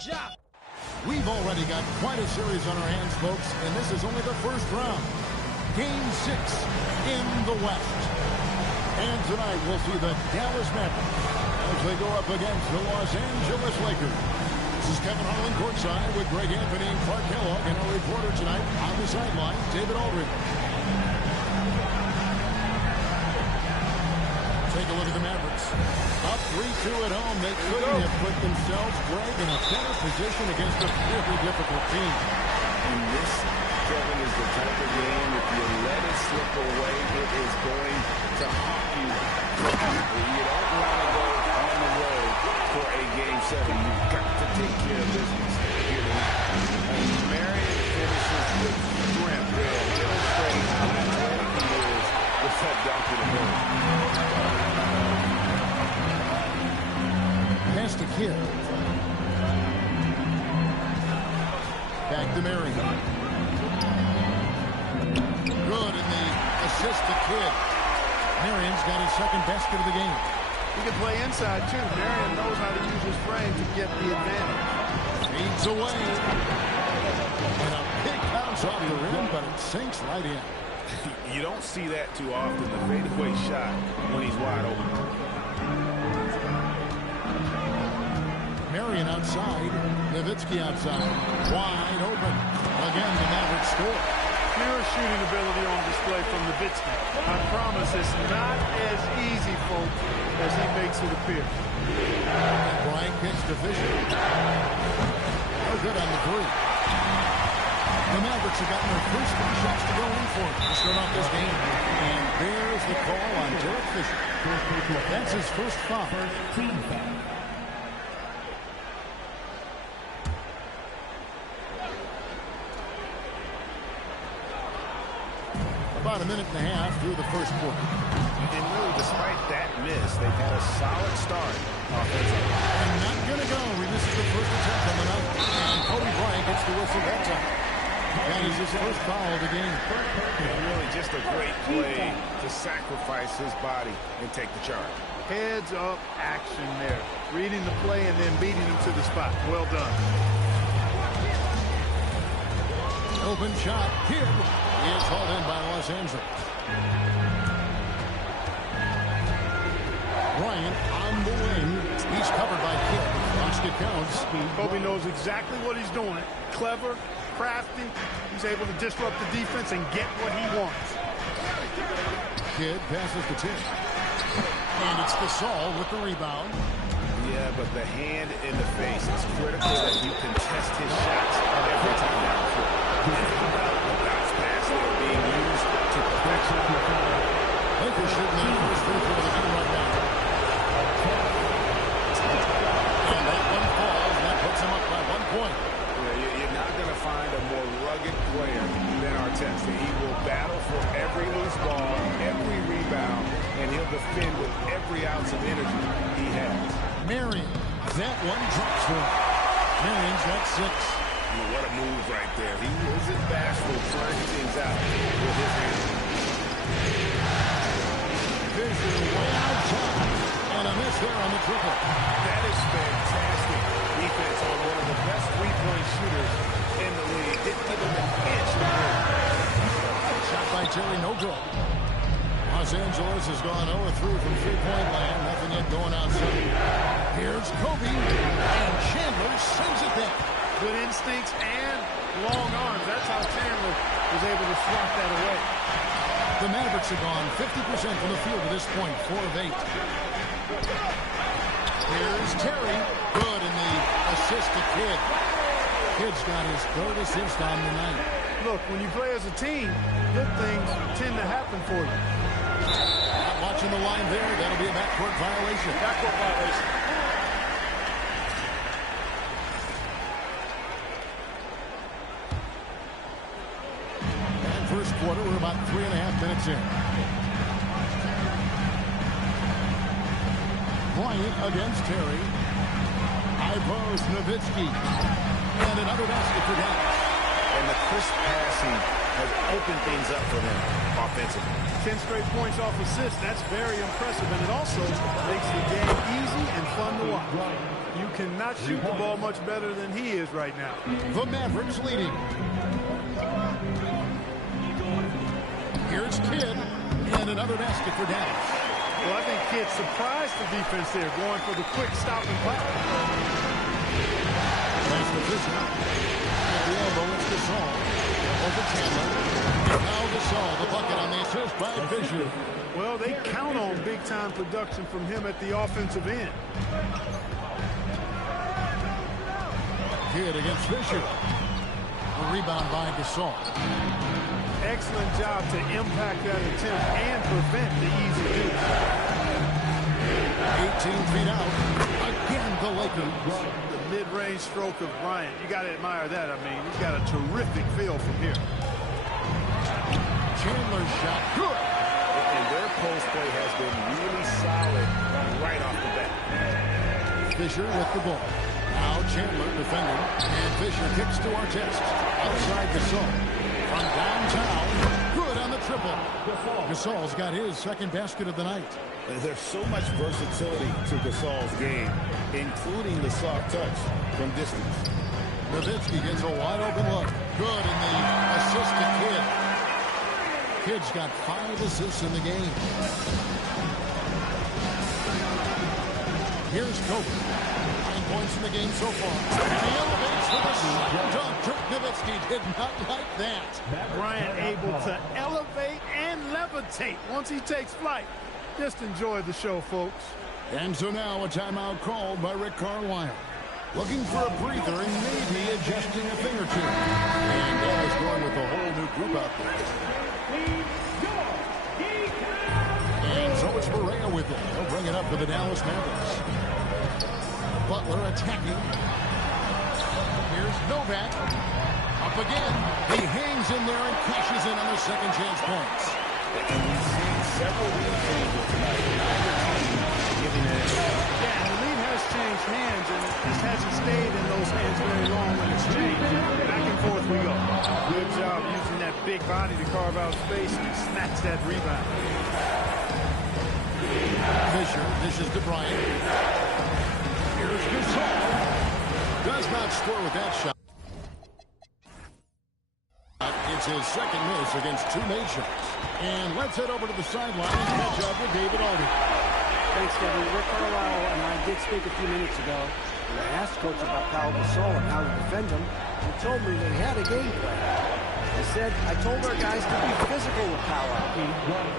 job. We've already got quite a series on our hands, folks, and this is only the first round. Game 6 in the West. And tonight we'll see the Dallas Mavericks as they go up against the Los Angeles Lakers. This is Kevin Harlan courtside with Greg Anthony and Clark Kellogg, and our reporter tonight on the sideline, David Aldridge. Take a look at the Mavericks. Up 3-2 at home. They couldn't have put themselves, Greg, in a better position against a really difficult team. And this, Kevin, is the type of game, if you let it slip away, it is going to haunt you. You don't want to go on the road for a Game 7. You've got to take care of business here tonight. And Marion finishes with strength there, demonstrating how athletic he is with that dunk in the middle. Pass to Kidd. Back to Marion. Good in the assist to Kidd. Marion's got his second basket of the game. He can play inside, too. Marion knows how to use his frame to get the advantage. Feeds away. And a big bounce off the rim, but it sinks right in. You don't see that too often, the fadeaway shot when he's wide open. Marion outside. Nowitzki outside. Wide open. Again, the Mavericks score. Pure shooting ability on display from Nowitzki. I promise it's not as easy, folks, as he makes it appear. And Bryant gets to Fisher. No good on the three. The Mavericks have gotten their first 3 shots to go in for to start off this game. And there's the call on Derek Fisher. That's his first foul. Team foul. About a minute and a half through the first quarter. And really, despite that miss, they've had a solid start offensively. And not going to go. This is the first attempt on the night. And Kobe Bryant gets the whistle that time. That is his first foul of the game. And really just a great play to sacrifice his body and take the charge. Heads up action there. Reading the play and then beating him to the spot. Well done. Open shot. Kidd is hauled in by Los Angeles. Bryant on the wing. He's covered by Kidd. Basket counts. Kobe knows exactly what he's doing. Clever, crafty. He's able to disrupt the defense and get what he wants. Kidd passes to Tidd. And it's Gasol with the rebound. Yeah, but the hand in the face is critical that you contest his shots every time down the floor. The bounce pass there being used to perfection. Lakers shooting their first free throw of the game right now. And that one falls, and that puts him up by 1 point. Yeah, you're not going to find a more rugged player than Artest. He will battle for every loose ball, every rebound, and he'll defend with every ounce of energy he has. Marion, that one drops for him. Marion's got 6. What a move right there. He isn't bashful trying things out with his hands. Fisher way outside. And a miss there on the triple. That is fantastic defense on one of the best three-point shooters in the league. Didn't give him an inch to move. Shot by Terry, no good. Los Angeles has gone 0-3 from three-point land. Nothing yet going outside. Here's Kobe. And Chandler sends it back. Good instincts and long arms. That's how Chandler was able to swat that away. The Mavericks have gone 50% from the field at this point, 4 of 8. Here's Terry. Good in the assist to Kidd. Kidd's got his 3rd assist on the night. Look, when you play as a team, good things tend to happen for you. Not watching the line there. That'll be a backcourt violation. Backcourt violation. First quarter, we're about 3.5 minutes in. Bryant against Terry. High post, Nowitzki. And another basket for Dallas. And the crisp passing has opened things up for them offensively. 10 straight points off assists. That's very impressive. And it also makes the game easy and fun to watch. You cannot shoot the ball much better than he is right now. The Mavericks leading. Here's Kidd, and another basket for Dallas. Well, I think Kidd surprised the defense there, going for the quick stop and play. That's the Fisher. At the elbow, it's Gasol. Over Chandler. Now Gasol, the bucket on the assist by Fisher. Well, they count on big-time production from him at the offensive end. Kidd against Fisher. A rebound by Gasol. Excellent job to impact that attempt and prevent the easy deuce. 18 feet out. Again, the Lakers. The mid-range stroke of Bryant. You got to admire that. I mean, he's got a terrific feel from here. Chandler's shot. Good. And their post play has been really solid right off the bat. Fisher with the ball. Now Chandler defending. And Fisher kicks to Artest. Outside Gasol. From downtown. Good on the triple. Gasol's got his second basket of the night. There's so much versatility to Gasol's game, including the soft touch from distance. Nowitzki gets a wide open look. Good in the assist to Kidd. Kidd's got 5 assists in the game. Here's Kobe. 9 points in the game so far. He elevates for the slam dunk. Dirk Nowitzki did not like that. Bryant able to elevate and levitate once he takes flight. Just enjoy the show, folks. And so now a timeout called by Rick Carlisle. Looking for a breather and maybe adjusting a thing or two. And Dallas going with a whole new group out there. And so it's Barea with it. He'll bring it up for the Dallas Mavericks. Butler attacking. Here's Novak. Up again. He hangs in there and cashes in on their second chance points. And we've seen several lead changes tonight. Neither team giving it. Yeah, and the lead has changed hands, and it just hasn't stayed in those hands very long when it's changed. Back and forth we go. Good job using that big body to carve out space and snatch that rebound. Fisher dishes to Bryant. Here's Gasol. Does not score with that shot. It's his second miss against 2 made shots. And let's head over to the sideline and catch up with David Alden. Thanks, Kevin. Rick Carlisle and I did speak a few minutes ago. And I asked Coach about Pau Gasol and how to defend him. He told me they had a game plan. He said, I told our guys to be physical with Pau. The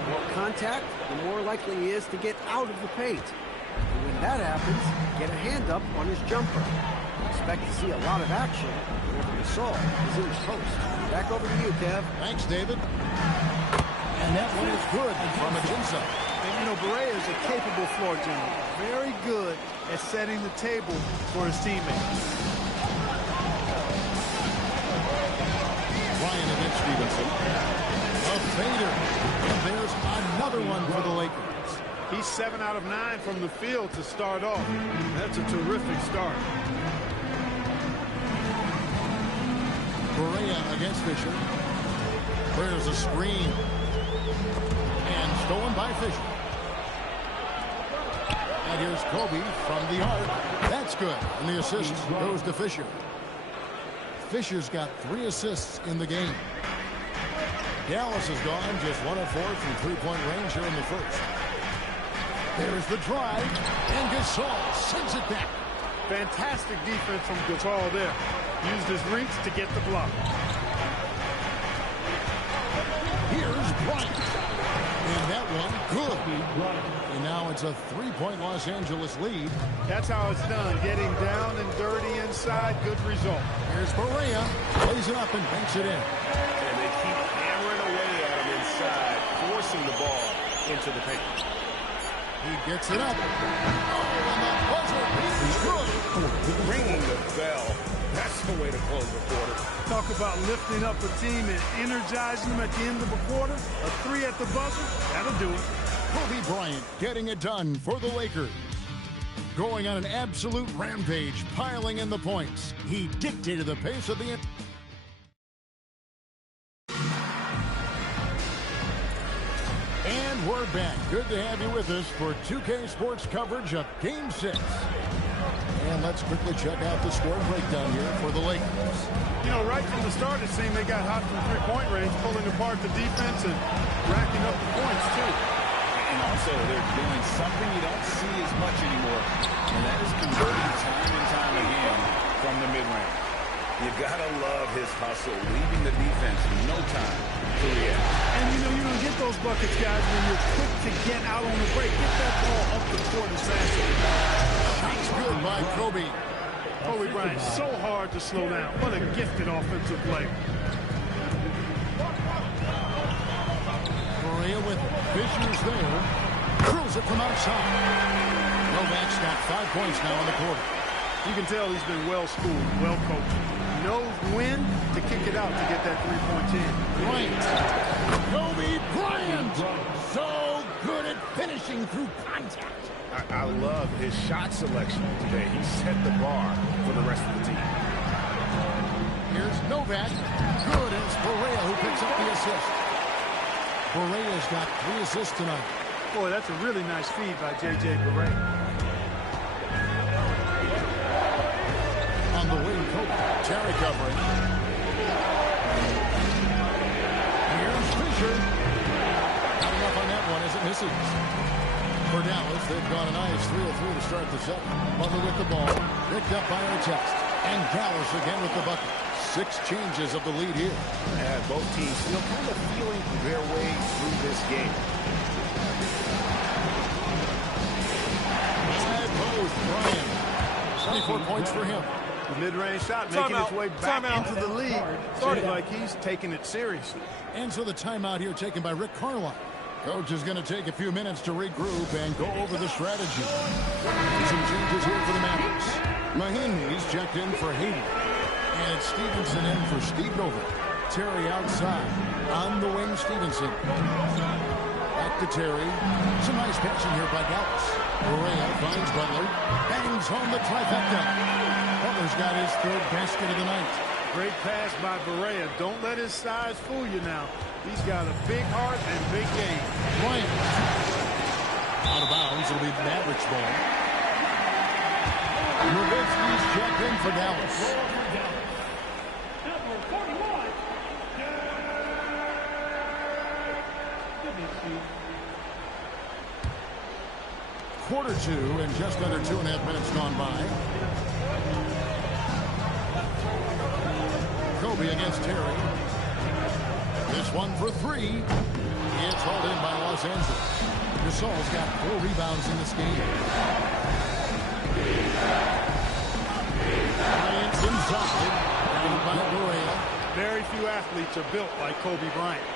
more contact, the more likely he is to get out of the paint. And when that happens, get a hand up on his jumper. Expect to see a lot of action whenever Gasol is in his post. Back over to you, Kev. Thanks, David. And that one is good from Ajinça. And, you know, Barea is a capable floor general. Very good at setting the table for his teammates. Ryan against Stevenson. A fader. And there's another one for the Lakers. He's 7 out of 9 from the field to start off. That's a terrific start. Barea against Fisher. There's a screen. And stolen by Fisher. And here's Kobe from the arc. That's good. And the assist goes to Fisher. Fisher's got 3 assists in the game. Dallas has gone just 1 of 4 from three-point range here in the first. There's the drive. And Gasol sends it back. Fantastic defense from Gasol there. Used his reach to get the block. Here's Bryant. And that one, good. And now it's a 3-point Los Angeles lead. That's how it's done. Getting down and dirty inside. Good result. Here's Barea. Plays it up and banks it in. And they keep hammering away at him inside, forcing the ball into the paint. He gets it up. And the buzzer is good. Ringing the bell. That's the way to close the quarter. Talk about lifting up a team and energizing them at the end of a quarter. A 3 at the buzzer, that'll do it. Kobe Bryant getting it done for the Lakers. Going on an absolute rampage, piling in the points. He dictated the pace of the... And we're back. Good to have you with us for 2K Sports coverage of Game 6. And let's quickly check out the score breakdown here for the Lakers. You know, right from the start, it seemed they got hot from three-point range, pulling apart the defense and racking up the points, too. And also, they're doing something you don't see as much anymore, and that is converting time and time again from the mid-range. You gotta love his hustle, leaving the defense no time to react. And, you know, you're going to get those buckets, guys, when you're quick to get out on the break. Get that ball up the court as fast as you can. Shots good by Kobe. Kobe Bryant, so hard to slow down. What a gifted offensive player. Correa with Fisher's there. Curls it from outside. Novak's got 5 points now in the quarter. You can tell he's been well-schooled, well-coached. He knows when to kick it out to get that three-point in. Bryant. Kobe Bryant. So good at finishing through contact. I love his shot selection today. He set the bar for the rest of the team. Here's Novak. Good. It's Correa who picks up the assist. Correa's got 3 assists tonight. Boy, that's a really nice feed by J.J. Correa. On the wing, Kobe. Terry covering. Here's Fisher. Not enough on that one as it misses. For Dallas, they've gone a nice 3 of 3 to start the second. Butler with the ball. Picked up by Artest. And Dallas again with the bucket. 6 changes of the lead here. And both teams still kind of feeling their way through this game. High post, Bryant. 24 points for him. The mid-range shot making its way back into the league. Seems like he's taking it seriously. And so the timeout here taken by Rick Carlisle. Coach is going to take a few minutes to regroup and go over the strategy. Some changes here for the Mavericks. Mahinmi's checked in for Hayden. And it's Stevenson in for Steve Dover. Terry outside. On the wing, Stevenson. Back to Terry. Some nice passing here by Dallas. Correa finds Butler. Bangs home the trifecta. Butler's got his 3rd basket of the night. Great pass by Correa. Don't let his size fool you now. He's got a big heart and big game. Bryant. Out of bounds. It'll be Mavericks ball. Nowitzki's checked in for Dallas. Quarter 2 and just under 2.5 minutes gone by. Kobe against Terry. This one for 3. It's hauled in by Los Angeles. Gasol's got 4 rebounds in this game. Bryant inside. Down by Correa. Very few athletes are built like Kobe Bryant.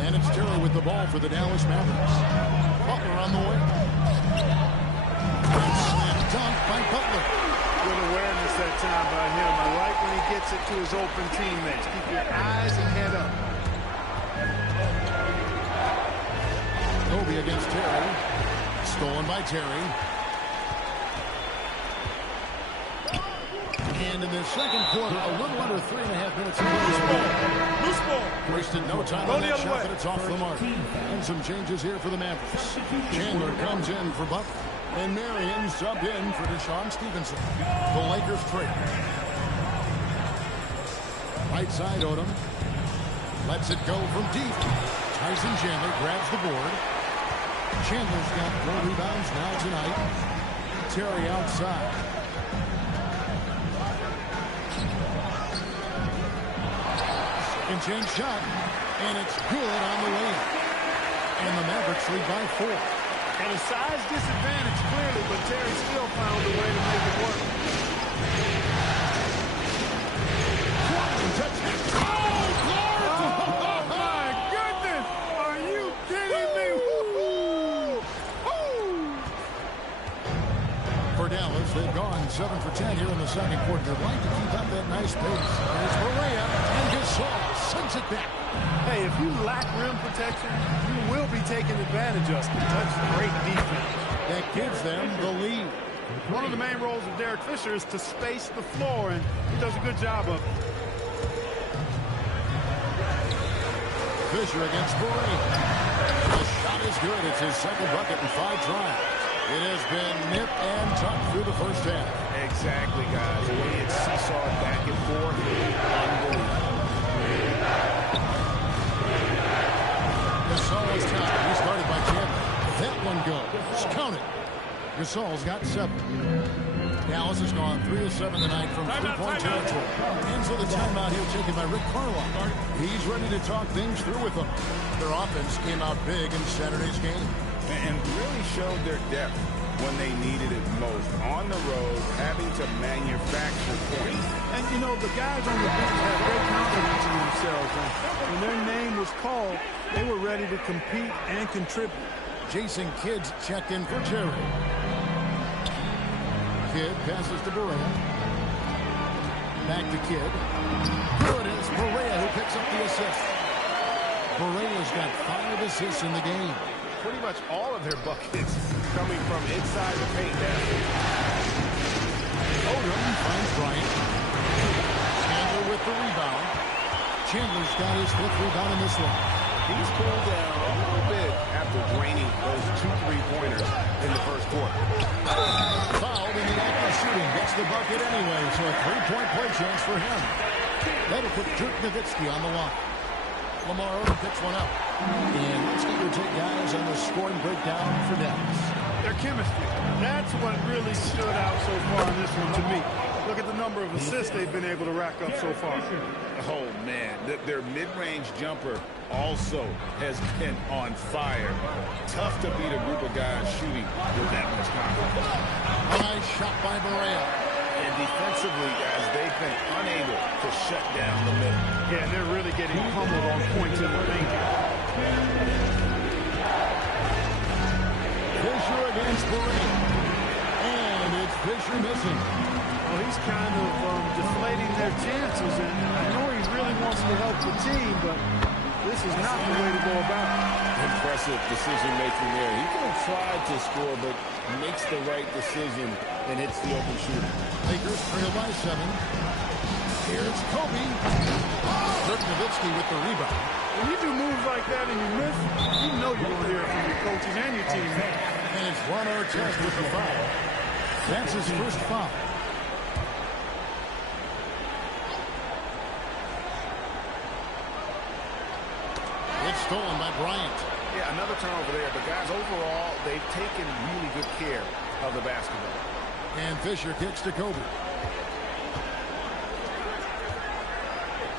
And it's Terry with the ball for the Dallas Mavericks. Butler on the way. Slam dunk by Butler. Good awareness that time by him. I like when he gets it to his open teammates. Keep your eyes and head up. Kobe against Terry. Stolen by Terry. And in the second quarter, a little under 3.5 minutes. Loose ball. Wasted no time on that shot, but it's off the mark. And some changes here for the Mavericks. Chandler comes in for Butler. And Marion subbed in for Deshaun Stevenson. The Lakers trade. Right side, Odom. Lets it go from deep. Tyson Chandler grabs the board. Chandler's got 4 rebounds now tonight. Terry outside. Second change shot. And it's good on the way. And the Mavericks lead by 4. And a size disadvantage clearly, but Terry still found a way to make it work. Oh, my goodness! Are you kidding me? For Dallas, they've gone 7 for 10 here in the second quarter. They'd like to keep up that nice pace. There's Correa, and Gasol sends it back. Hey, if you lack rim protection, you will be taken advantage of. That's great defense. That gives them the lead. One of the main roles of Derek Fisher is to space the floor, and he does a good job of it. Fisher against Correa. Shot is good. It's his second bucket in 5 tries. It has been nip and tuck through the first half. Exactly, guys. The way it's seesawed back and forth, unbelievable. Gasol is tied. He started by Chandler. That one goes. Count it. Gasol's got 7. Dallas has gone 3 of 7 tonight from three-point territory. And so the timeout here taken by Rick Carlisle. He's ready to talk things through with them. Their offense came out big in Saturday's game. And really showed their depth when they needed it most. On the road, having to manufacture points. And, you know, the guys on the bench have great confidence in themselves. And when their name was called, they were ready to compete and contribute. Jason Kidd's checked in for Jerry. Kidd passes to Berea. Back to Kidd. Good is Berea who picks up the assist. Berea's got 5 assists in the game. Pretty much all of their buckets coming from inside the paint now. Odom finds Bryant. Chandler with the rebound. Chandler's got his 5th rebound in this one. He's cooled down a little bit after draining those 2 3-pointers in the first quarter. Fouled in the act of shooting. Gets the bucket anyway, so a 3-point play chance for him. That'll put Dirk Nowitzki on the line. Lamar Odom picks one up. And let's get your take, guys, on the scoring breakdown for Dallas. Their chemistry. That's what really stood out so far in this one to me. Look at the number of assists they've been able to rack up so far. Oh, man. Their mid-range jumper also has been on fire. Tough to beat a group of guys shooting with that much confidence. Nice shot by Berea. And defensively, guys, they've been unable to shut down the middle. Yeah, and they're really getting pummeled on points in the paint. Fisher against Berea. And it's Fisher missing. Well, he's kind of deflating their chances, and I know he really wants to help the team, but this is not the way to go about it. Impressive decision-making there. He could have tried to score, but makes the right decision and hits the open shooter. Lakers trail by 7. Here's Kobe. Dirk Nowitzki with the rebound. When you do moves like that and you miss, you know you're going to hear it from your coaches and your team. And it's Ron Artest with the foul. That's his first foul. It's stolen by Bryant. Yeah, another turnover there. But, guys, overall, they've taken really good care of the basketball. And Fisher kicks to Kobe.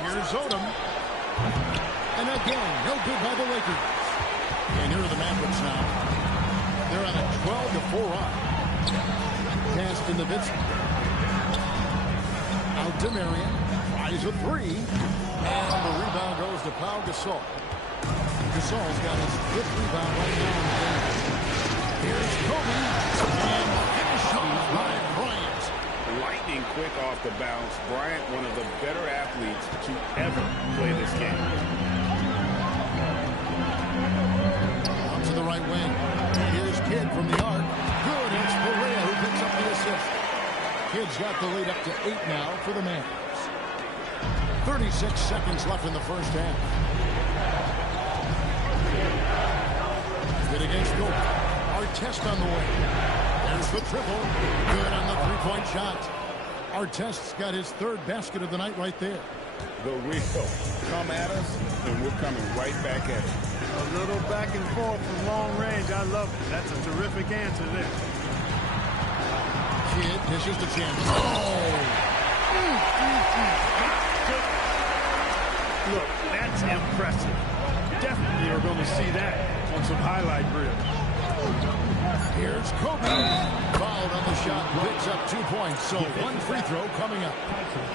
Here's Odom. And again, no good by the Lakers. And here are the Mavericks now. They're on a 12-4 run. Pass to Nowitzki. Out to Marion. Tries a 3. And the rebound goes to Pau Gasol. Gasol's got his 5th rebound right now in the game. Here's Kobe. And finish off by Bryant. Lightning quick off the bounce. Bryant, one of the better athletes to ever play this game. On to the right wing. Here's Kidd from the arc. Good. It's Berea who picks up the assist. Kidd's got the lead up to 8 now for the Mavericks. 36 seconds left in the first half. Good against Gold. Artest on the way. There's the triple. Good on the 3-point shot. Artest's got his 3rd basket of the night right there. The wheel come at us, and we're coming right back at it. A little back and forth from long range. I love it. That's a terrific answer there. Kidd dishes to Chandler. Look, that's impressive. Definitely are going to see that on some highlight reel. Here's Kobe. Fouled on the shot. Picks up 2 points. So 1 free throw coming up.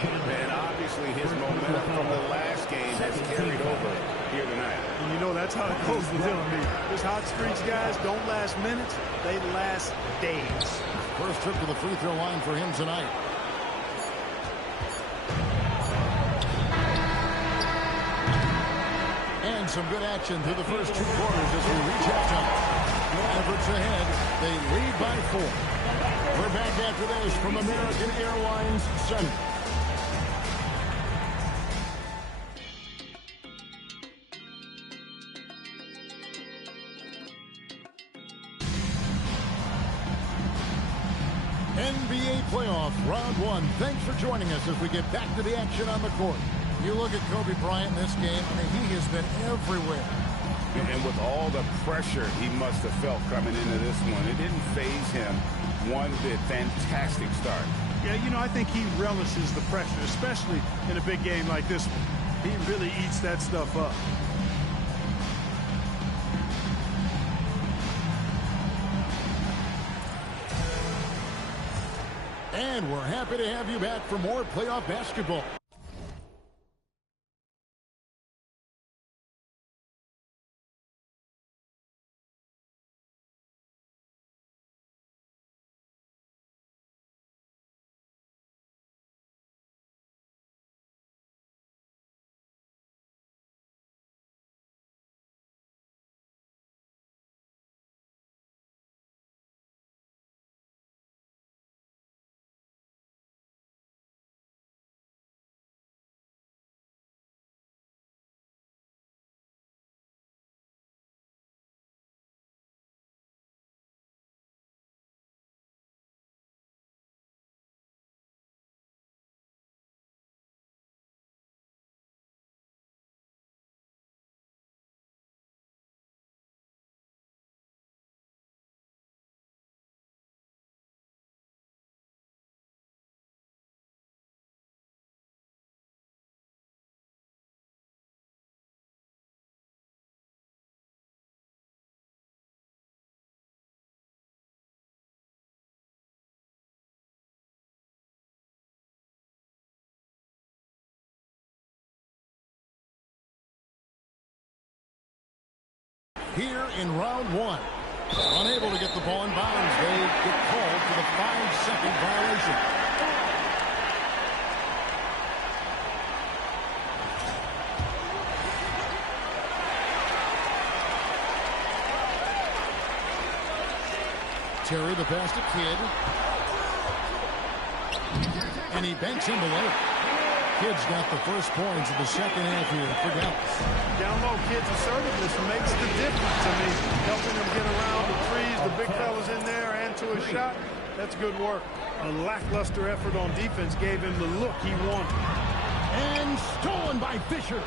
And obviously his momentum from the last game has carried over here tonight. And you know that's how it goes with him. I mean, those hot streaks, guys, don't last minutes. They last days. First trip to the free throw line for him tonight. And some good action through the first 2 quarters as we reach halftime. Mavericks ahead. They lead by 4. We're back after this from American Airlines Center. NBA playoffs, round one. Thanks for joining us as we get back to the action on the court. You look at Kobe Bryant in this game, I mean, he has been everywhere. And with all the pressure he must have felt coming into this one, it didn't faze him one bit. Fantastic start. Yeah, you know, I think he relishes the pressure, especially in a big game like this one. He really eats that stuff up. And we're happy to have you back for more playoff basketball. Here in round one, unable to get the ball in bounds. They get called for the 5-second violation. Terry the pass to Kidd. And he banks in the lane. Kidd's got the first points of the second half here for Dallas. Down low, Kidd's assertiveness makes the difference. I mean, helping them get around the threes, the big fellas in there, and to a shot. That's good work. A lackluster effort on defense gave him the look he wanted. And stolen by Fisher.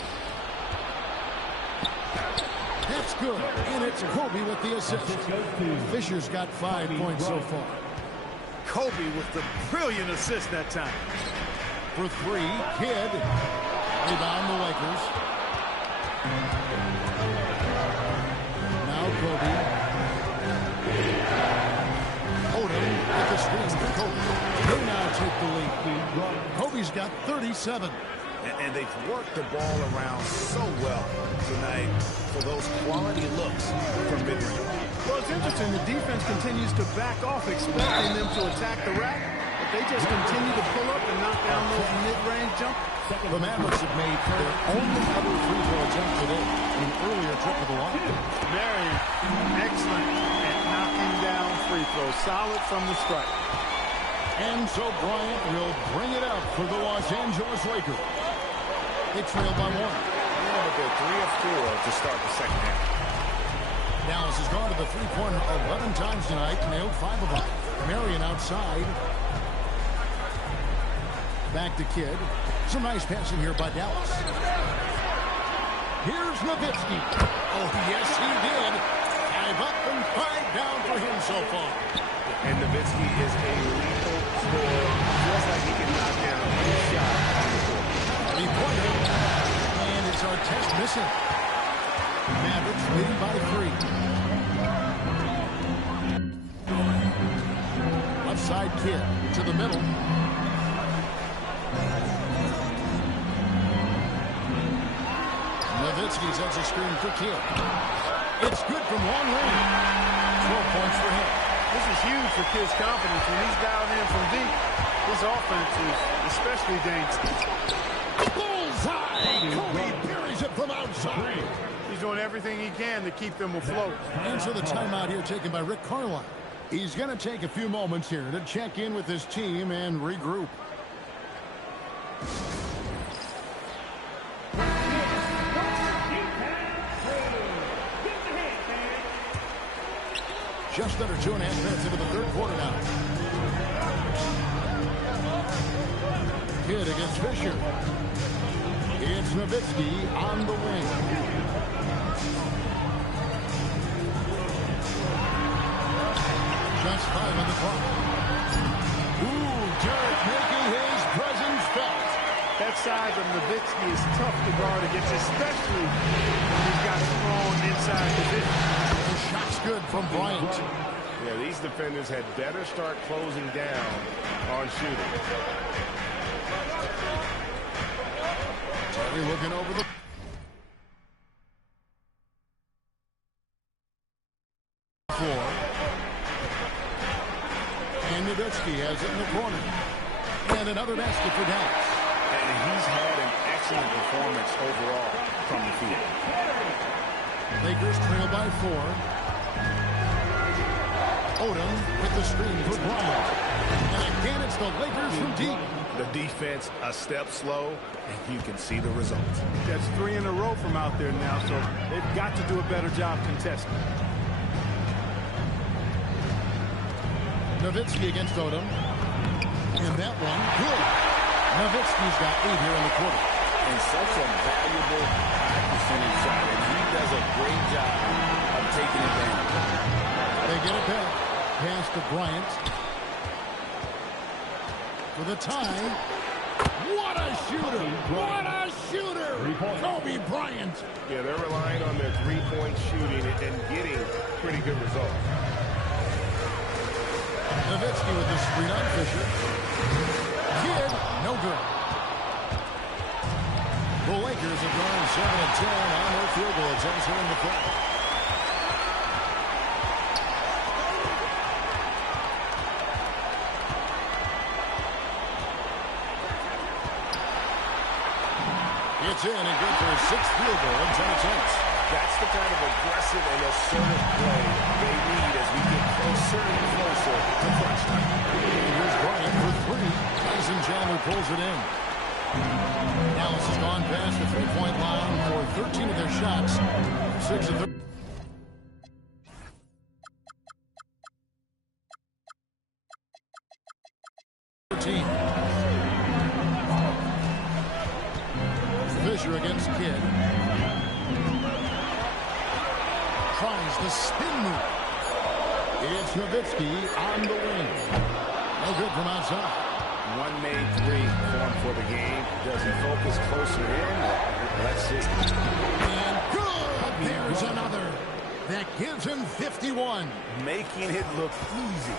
That's good. And it's Kobe with the assist. Fisher's got 5 points so far. Kobe with the brilliant assist that time. For three, Kidd. Rebound the Lakers. Now Kobe. Odom with the screen for Kobe. They now take the lead. Kobe's got 37. And they've worked the ball around so well tonight for those quality looks from mid-range. Well, it's interesting. The defense continues to back off, expecting them to attack the rack. But they just continue to pull up and knock down those mid-range jumpers. The Mavericks have made their only other free throw attempt today in an earlier trip to the line. Very excellent at knocking down free throws. Solid from the strike. And so Bryant will bring it up for the Los Angeles Lakers. They trail by 1. Yeah, but they're 3 of 4 to start the second half. Dallas has gone to the three-pointer 11 times tonight, nailed 5 of them. Marion outside. Back to Kidd. Some nice passing here by Dallas. Here's Nowitzki. Oh, yes, he did. 5 up and 5 down for him so far. And Nowitzki is a lethal scorer. Feels like he can knock down any shot on the court. Three-pointer. And it's our test missing. Mavericks leading by 3. Left side Kidd to the middle. Nowitzki sets a screen for Kidd. It's good from long range. 12 points for him. This is huge for Kidd's confidence. When he's dialed in from deep, his offense is especially dangerous. Bullseye! Kobe buries it from outside. He's doing everything he can to keep them afloat. Answer the timeout here taken by Rick Carlisle. He's going to take a few moments here to check in with his team and regroup. Just under 2.5 minutes into the third quarter now. Kidd against Fisher. It's Nowitzki on the wing. Just 5 on the clock. Ooh, Derek making his presence felt. That size of Nowitzki is tough to guard against, especially when he's got strong inside position. The shot's good from Bryant. Yeah, these defenders had better start closing down on shooting. Terry looking over the... floor. And Nowitzki has it in the corner. And another basket for Dallas. And he's had an excellent performance overall from the field. Lakers trail by 4. Odom with the screen for Bryant. And again, it's the Lakers from deep. The defense a step slow, and you can see the results. That's 3 in a row from out there now, so they've got to do a better job contesting. Nowitzki against Odom. And that one, good. Nowitzki's got 8 here in the quarter. And such a valuable high percentage shot, and he does a great job of taking advantage. They get it back. Pass to Bryant. For the tie. What a shooter! What a shooter! Kobe Bryant. Yeah, they're relying on their three-point shooting and getting pretty good results. Nowitzki with the screen on Fisher. Kidd, no good. The Lakers have gone 7-10 on their field goal attempts here in the front. It's in and good for a 6th field goal in 10 attempts. That's the kind of aggressive and assertive play they need as we get closer and closer to crunch time. And here's Bryant for 3. Tyson Chandler pulls it in. Dallas has gone past the 3-point line for 13 of their shots. 6 of 13. Fisher against Kidd. Tries the spin move. It's Nowitzki on the wing. No good from outside. One made 3 form for the game. Does he focus closer in? Let's see. And good! There's another. That gives him 51. Making it look easy.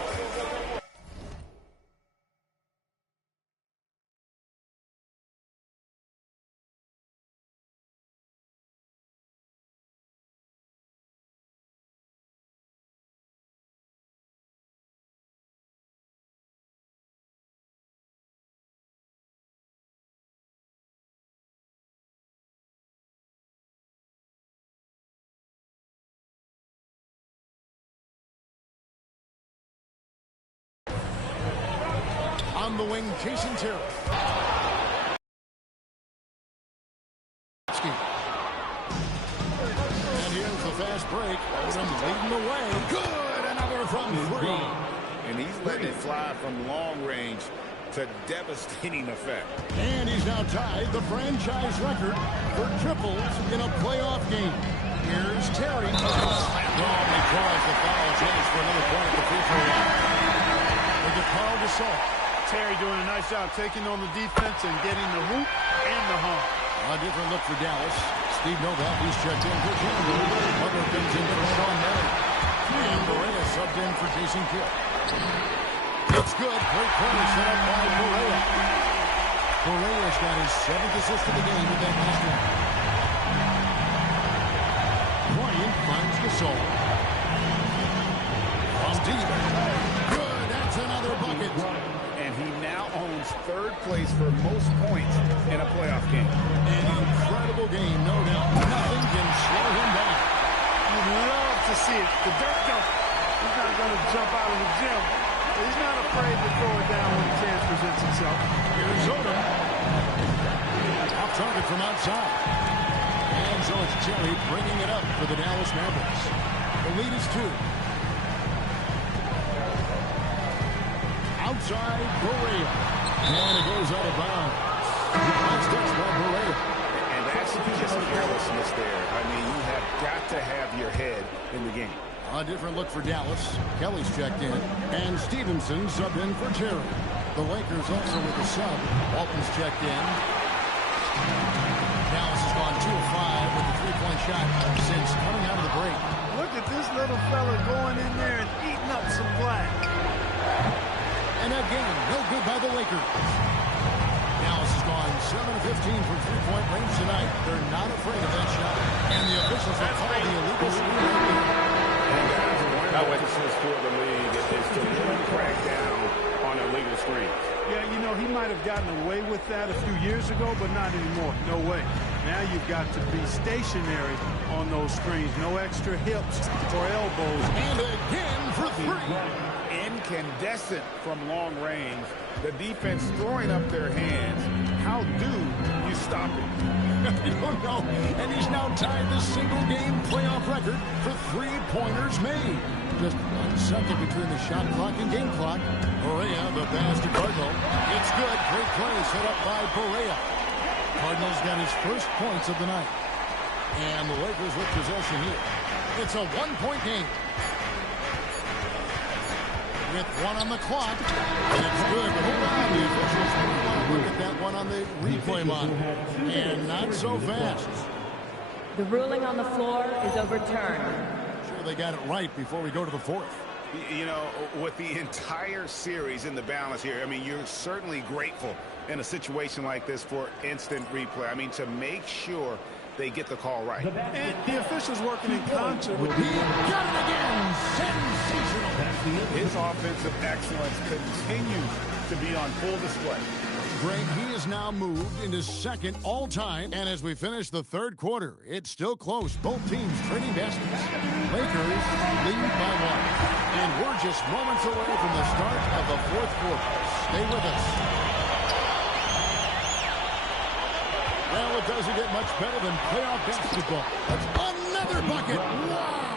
On the wing, Jason Terry. And here's the fast break. Odom leading the way. Good! Another from 3. And he's letting it fly from long range to devastating effect. And he's now tied the franchise record for triples in a playoff game. Here's Terry. He tries the foul chance for another point at the free throw line. With the Carl Gasol. Terry doing a nice job taking on the defense and getting the hoop and the hump. A different look for Dallas. Steve Novak, he's checked in for Chandler. Butler comes in for Sean Murray. And Correa subbed in for Jason Kidd. It's good. Great corner set up by Correa. Correa's got his 7th assist of the game with that last one. Bryant finds Gasol. From deep. Good. That's another bucket. And he now owns 3rd place for most points in a playoff game. An incredible game, no doubt. Nothing can slow him down. You'd love to see it. The dirt dump. He's not going to jump out of the gym. But he's not afraid to throw it down when the chance presents itself. Here's Odom. Off target from outside. And so it's Terry bringing it up for the Dallas Mavericks. The lead is 2. Outside, Correa. And it goes out of bounds. Nice touch by Berea. And that's just carelessness there. I mean, you have got to have your head in the game. A different look for Dallas. Kelly's checked in. And Stevenson subbed in for Terry. The Lakers also with a sub. Walton's checked in. Dallas has gone 2 of 5 with the three-point shot since coming out of the break. Look at this little fella going in there and eating up some black. And again, no good by the Lakers. Dallas has gone 7 of 15 from three-point range tonight. They're not afraid of that shot. And the officials have called the illegal screen. And guys, one of the emphasis for the league is to really crack down on illegal screens. Yeah, you know, he might have gotten away with that a few years ago, but not anymore. No way. Now you've got to be stationary on those screens. No extra hips or elbows. And again for three. Incandescent from long range. The defense throwing up their hands. How do you stop it? You don't know. And he's now tied the single-game playoff record for three-pointers made. Just 1 second between the shot clock and game clock. Berea, the pass to Cardinal. It's good. Great play set up by Berea. Cardinal's got his first points of the night. And the Lakers with possession here. It's a one-point game. With 1 on the clock. And it's good. But hold on. The officials really want to look at that one on the replay monitor. And not so fast. The ruling on the floor is overturned. Sure they got it right before we go to the fourth. You know, with the entire series in the balance here, I mean, you're certainly grateful in a situation like this for instant replay. I mean, to make sure they get the call right. And the officials working in concert with He got it again. Sensational. His offensive excellence continues to be on full display. Greg, he has now moved into second all-time. And as we finish the third quarter, it's still close. Both teams trading baskets. Lakers lead by 1. And we're just moments away from the start of the fourth quarter. Stay with us. Well, it doesn't get much better than playoff basketball. That's another bucket. Wow.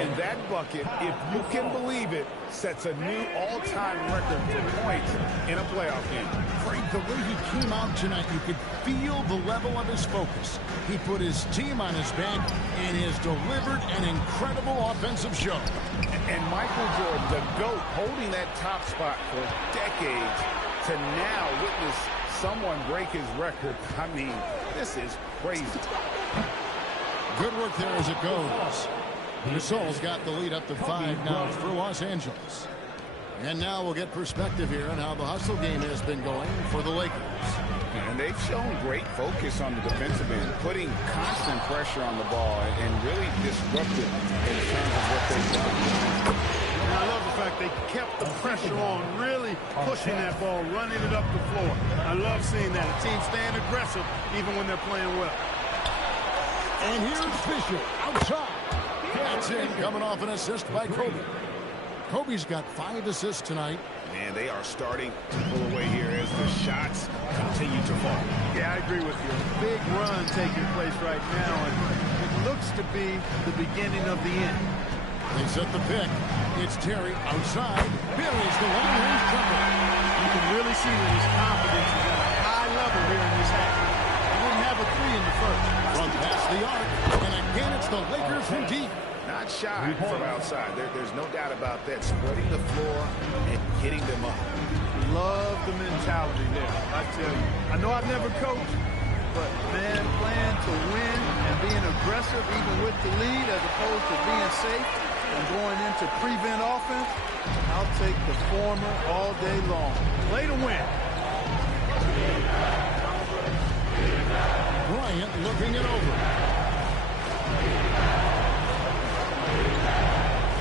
And that bucket, if you can believe it, sets a new all-time record for points in a playoff game. Frank, the way he came out tonight, you could feel the level of his focus. He put his team on his back and has delivered an incredible offensive show. And Michael Jordan, the GOAT, holding that top spot for decades, to now witness someone break his record. I mean, this is crazy. Good work there as it goes. Gasol's got the lead up to 5 now for Los Angeles. And now we'll get perspective here on how the hustle game has been going for the Lakers. And they've shown great focus on the defensive end, putting constant pressure on the ball and really disruptive in terms of what they've done. And I love the fact they kept the pressure on, really pushing that ball, running it up the floor. I love seeing that. A team staying aggressive even when they're playing well. And here's Fisher outside. That's in, coming off an assist by Kobe. Kobe's got 5 assists tonight. Man, they are starting to pull away here as the shots continue to fall. Yeah, I agree with you. Big run taking place right now, and it looks to be the beginning of the end. They set the pick. It's Terry outside. Buries the long-range jumper. You can really see that his confidence is at a high level here in this half. He didn't have a 3 in the first. From past the arc, and again it's the Lakers from deep. Not shy from outside. There's no doubt about that. Spreading the floor and getting them up. Love the mentality there, I tell you. I know I've never coached, but, man, playing to win and being aggressive even with the lead as opposed to being safe and going into prevent offense, I'll take the former all day long. Play to win. Bryant looking it over.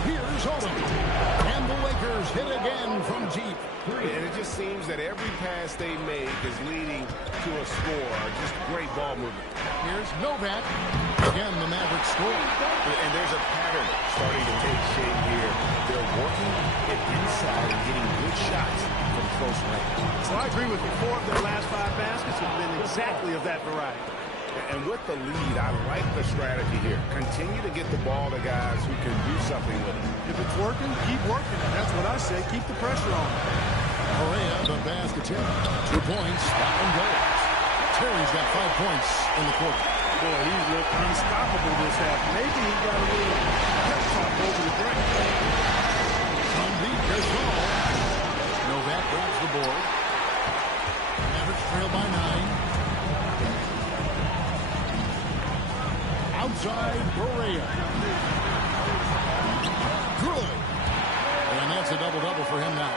Here's Odom. And the Lakers hit again from deep. And it just seems that every pass they make is leading to a score. Just great ball movement. Here's Novak. Again, the Mavericks score. And there's a pattern starting to take shape here. They're working it inside and getting good shots from close range. So I agree with you. 4 of their last 5 baskets have been exactly of that variety. And with the lead, I like the strategy here. Continue to get the ball to guys who can do something with it. If it's working, keep working it. That's what I say. Keep the pressure on. Correa, the basket tip. 2 points. That one goes. Terry's got 5 points in the quarter. Boy, he's looked unstoppable this half. Maybe he got a little pep talk over the break. From deep, Gasol. Novak grabs the board. Mavericks trail by 9. Outside, Correa. Good. And that's a double-double for him now.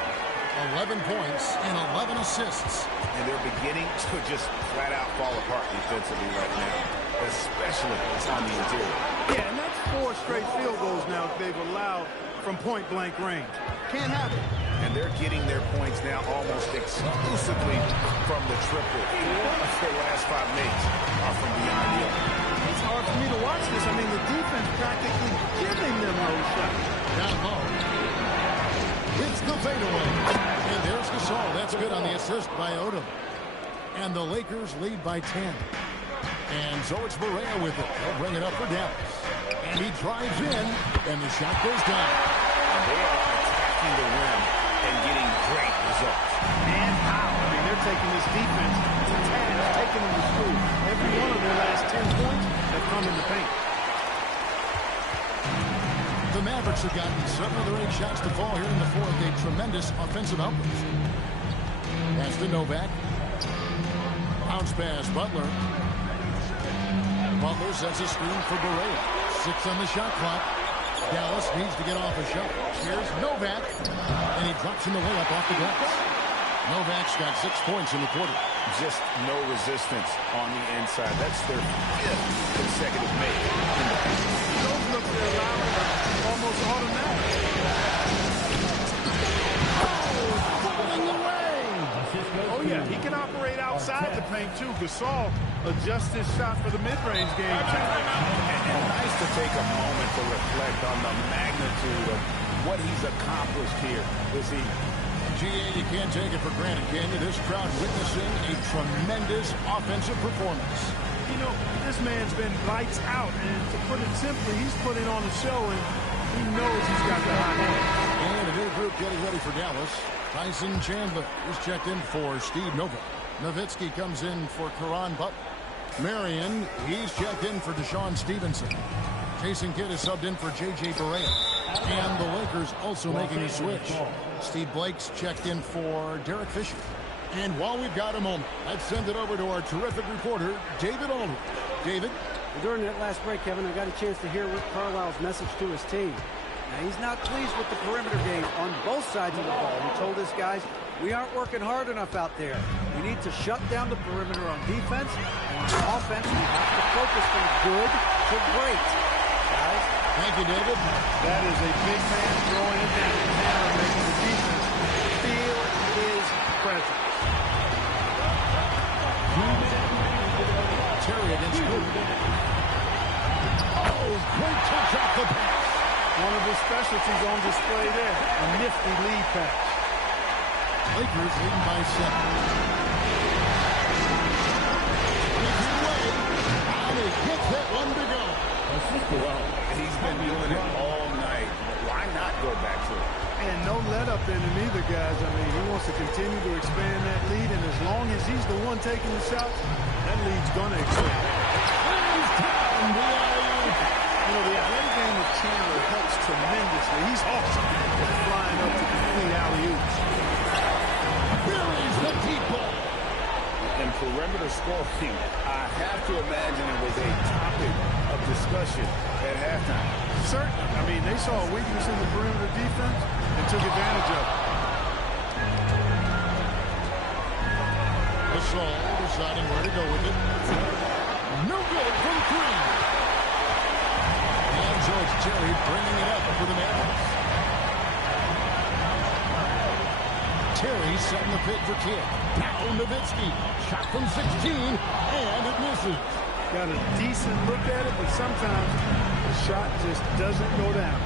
11 points and 11 assists. And they're beginning to just flat-out fall apart defensively right now, especially on the interior. Yeah, and that's 4 straight field goals now they've allowed from point-blank range. Can't have it. And they're getting their points now almost exclusively from the triple. 4 of their last 5 makes are from beyond the arc. It's hard for me to watch this. I mean, the defense practically giving them those shots. Down low. It's the fadeaway. And there's Gasol. That's good on the assist by Odom. And the Lakers lead by 10. And so it's Correa with it. They'll bring it up for Dallas. And he drives in, and the shot goes down. And they are attacking the rim and getting great results. And how? I mean, they're taking this defense to task, taking them to school. Every one of their last 10 points have come in the paint. The Mavericks have gotten 7 of their 8 shots to fall here in the fourth. A tremendous offensive outburst. Pass to Novak. Bounce pass, Butler. Butler sets a screen for Correa. 6 on the shot clock. Dallas needs to get off a shot. Here's Novak. And he drops in the layup off the glass. Novak's got 6 points in the quarter. Just no resistance on the inside. That's their 5th consecutive make. Those looks they're allowing are almost automatic. Falling away. Oh, yeah, he can operate outside the paint, too. Gasol adjusts his shot for the mid-range game. And nice to take a moment to reflect on the magnitude of what he's accomplished here this evening. GA, you can't take it for granted, can you? This crowd witnessing a tremendous offensive performance. You know, this man's been lights out, and to put it simply, he's putting on a show, and he knows he's got the hot hand. And a new group getting ready for Dallas. Tyson Chandler is checked in for Steve Novak. Nowitzki comes in for Caron Butler. Marion, he's checked in for Deshaun Stevenson. Jason Kidd is subbed in for J.J. Barea. And the Lakers also making a switch. Steve Blake's checked in for Derek Fisher. And while we've got a moment, let's send it over to our terrific reporter, David Aldridge. David? During that last break, Kevin, I got a chance to hear Rick Carlisle's message to his team. Now, he's not pleased with the perimeter game on both sides of the ball. He told his guys, we aren't working hard enough out there. We need to shut down the perimeter on defense, and on offense, we have to focus from good to great. Guys? Thank you, David. That is a big man throwing it down the center and making the defense feel his presence. Terry against Cooper. Oh, great touch off the pass. One of his specialties on display there, a nifty lead pass. Lakers leading by 7. And he gets that one to go. Well, he's been doing it all night. Why not go back to it? And no let up in him either, guys. I mean, he wants to continue to expand that lead, and as long as he's the one taking the shots, that lead's going to expand. You know, the athletic game of Chandler helps tremendously. He's awesome at flying up to complete alley-oops. Buries the deep ball. And perimeter scoring, I have to imagine it was a topic of discussion at halftime. Certainly. I mean, they saw a weakness in the perimeter defense and took advantage of it. Gasol deciding where to go with it. No good from 3. And George Terry bringing it up for the Mavericks. Terry setting the pick for Kidd. Now Nowitzki. Shot from 16, and it misses. Got a decent look at it, but sometimes the shot just doesn't go down.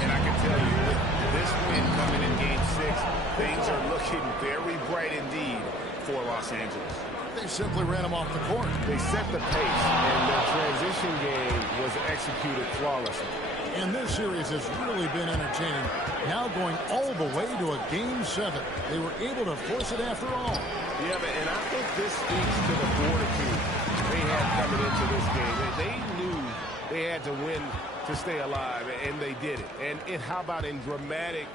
And I can tell you, with this win coming in Game 6, things are looking very bright indeed for Los Angeles. They simply ran him off the court. They set the pace, and their transition game was executed flawlessly. And this series has really been entertaining. Now going all the way to a Game 7. They were able to force it after all. Yeah, and I think this speaks to the fortitude they had coming into this game. They knew they had to win to stay alive, and they did it. And how about in dramatic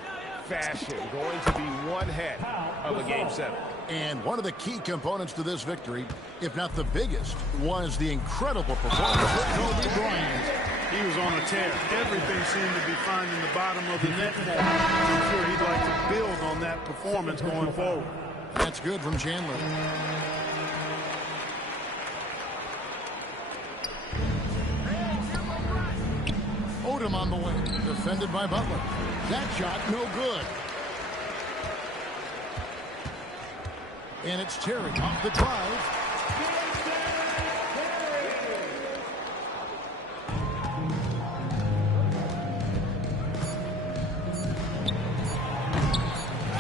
fashion, going to be one heck of a Game 7. And one of the key components to this victory, if not the biggest, was the incredible performance of Kobe Bryant. He was on a tear. Everything seemed to be finding the bottom of the net for him. I'm sure he'd like to build on that performance going forward. That's good from Chandler. Odom on the way, defended by Butler. That shot, no good. And it's Terry off the drive.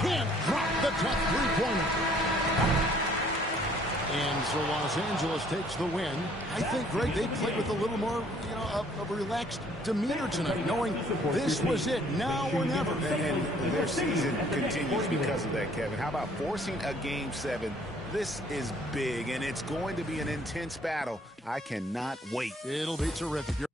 Can't drop the tough three-pointer. And so Los Angeles takes the win. I think, Greg, they played with a little more, of a relaxed demeanor tonight, knowing this was it, now or never. And their season continues because of that, Kevin. How about forcing a Game 7? This is big, and it's going to be an intense battle. I cannot wait. It'll be terrific.